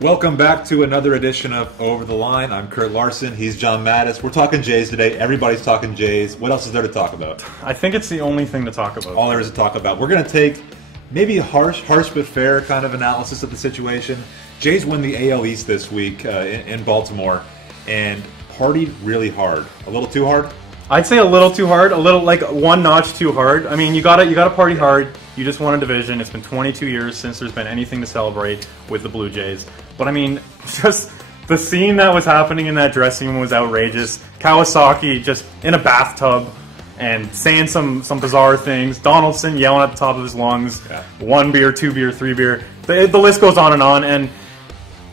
Welcome back to another edition of Over the Line. I'm Kurt Larson. He's John Mattis. We're talking Jays today. Everybody's talking Jays. What else is there to talk about? I think it's the only thing to talk about. All there is to talk about. We're going to take maybe a harsh but fair kind of analysis of the situation. Jays win the AL East this week in Baltimore and partied really hard. A little too hard? I'd say a little too hard, a little like one notch too hard. I mean, you gotta party hard. You just won a division. It's been 22 years since there's been anything to celebrate with the Blue Jays. But I mean, just the scene that was happening in that dressing room was outrageous. Kawasaki just in a bathtub and saying some bizarre things. Donaldson yelling at the top of his lungs. Yeah. 1 beer, 2 beer, 3 beer. The list goes on. And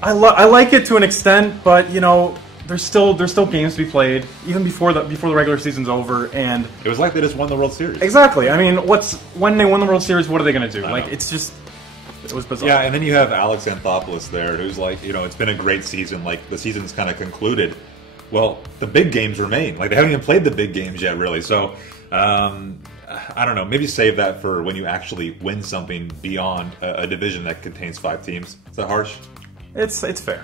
I like it to an extent, but you know, there's still games to be played even before the regular season's over, and it was like they just won the World Series. Exactly. I mean, when they won the World Series, what are they going to do? Like, it was bizarre. Yeah, and then you have Alex Anthopoulos there, who's like, you know, it's been a great season. Like, the season's kind of concluded. Well, the big games remain. Like, they haven't even played the big games yet, really. So, I don't know. Maybe save that for when you actually win something beyond a division that contains 5 teams. Is that harsh? It's fair.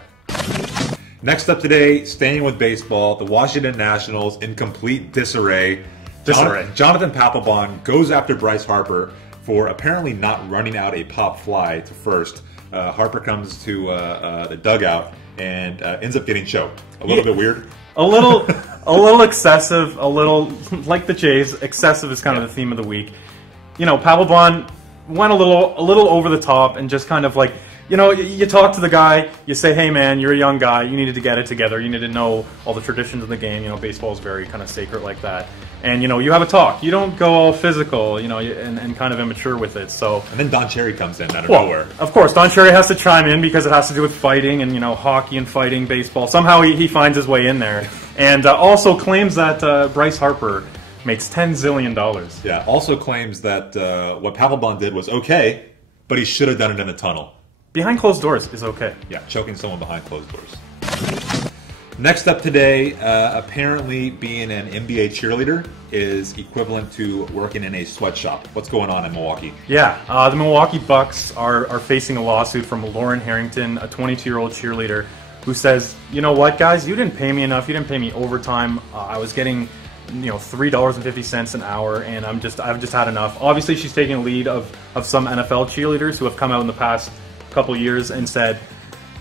Next up today, staying with baseball, the Washington Nationals in complete disarray. Jonathan Papelbon goes after Bryce Harper for apparently not running out a pop fly to first. Harper comes to the dugout and ends up getting choked. A little bit weird. A little excessive. A little like the Jays. Excessive is kind of the theme of the week. You know, Papelbon went a little over the top and just kind of like. You know, you talk to the guy, you say, hey man, you're a young guy, you needed to get it together, you need to know all the traditions of the game, you know, baseball is very kind of sacred like that. And, you know, you have a talk, you don't go all physical, you know, and kind of immature with it, so. And then Don Cherry comes in out of nowhere. Of course, Don Cherry has to chime in because it has to do with fighting and, you know, hockey and fighting, baseball. Somehow he finds his way in there. And also claims that Bryce Harper makes $10 zillion. Yeah, also claims that what Papelbon did was okay, but he should have done it in the tunnel. Behind closed doors is okay. Yeah, choking someone behind closed doors. Next up today, apparently being an NBA cheerleader is equivalent to working in a sweatshop. What's going on in Milwaukee? Yeah, the Milwaukee Bucks are facing a lawsuit from Lauren Harrington, a 22-year-old cheerleader, who says, you know what, guys, you didn't pay me enough. You didn't pay me overtime. I was getting, you know, $3.50 an hour, and I've just had enough. Obviously, she's taking a lead of some NFL cheerleaders who have come out in the past couple years and said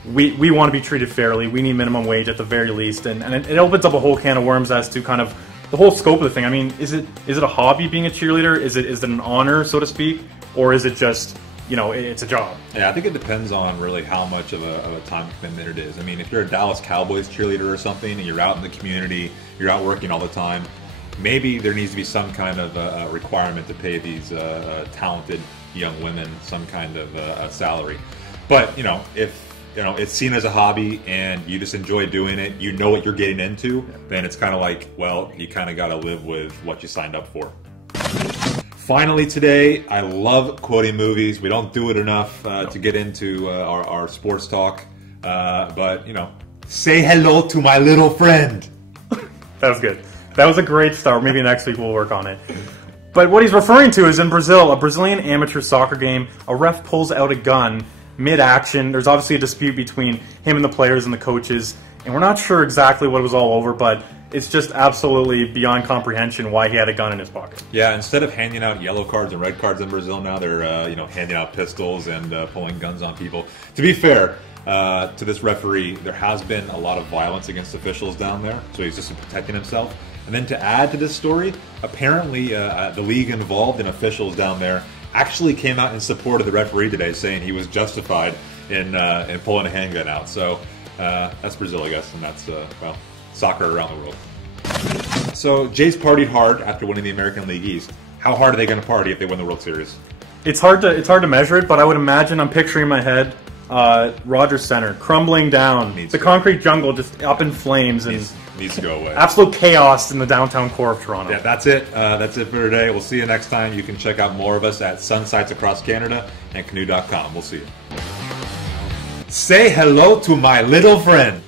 we want to be treated fairly, we need minimum wage at the very least, and it opens up a whole can of worms as to kind of the whole scope of the thing. I mean, is it a hobby being a cheerleader? Is it an honor, so to speak, or is it just, you know, it's a job? Yeah, I think it depends on really how much of a time commitment it is. I mean, if you're a Dallas Cowboys cheerleader or something and you're out in the community, you're out working all the time, maybe there needs to be some kind of requirement to pay these talented young women some kind of salary. But, you know, if it's seen as a hobby and you just enjoy doing it, you know what you're getting into, then it's kind of like, well, you kind of got to live with what you signed up for. Finally today, I love quoting movies. We don't do it enough to get into our sports talk. But, you know, say hello to my little friend. That was good. That was a great start. Maybe next week we'll work on it. But what he's referring to is in Brazil, a Brazilian amateur soccer game, a ref pulls out a gun mid-action. There's obviously a dispute between him and the players and the coaches, and we're not sure exactly what it was all over, but it's just absolutely beyond comprehension why he had a gun in his pocket. Yeah, instead of handing out yellow cards and red cards in Brazil now, they're you know, handing out pistols and pulling guns on people. To be fair to this referee, there has been a lot of violence against officials down there, so he's just protecting himself. And then to add to this story, apparently the league involved in officials down there actually came out in support of the referee today, saying he was justified in pulling a handgun out. So that's Brazil, I guess, and that's, well, soccer around the world. So Jays partied hard after winning the American League East. How hard are they going to party if they win the World Series? It's hard to measure it, but I would imagine, I'm picturing in my head, Rogers Center crumbling down, the concrete jungle just up in flames, and needs to go away. Absolute chaos in the downtown core of Toronto. Yeah, that's it. That's it for today. We'll see you next time. You can check out more of us at Sun Sites across Canada and Canoe.com. We'll see you. Say hello to my little friend.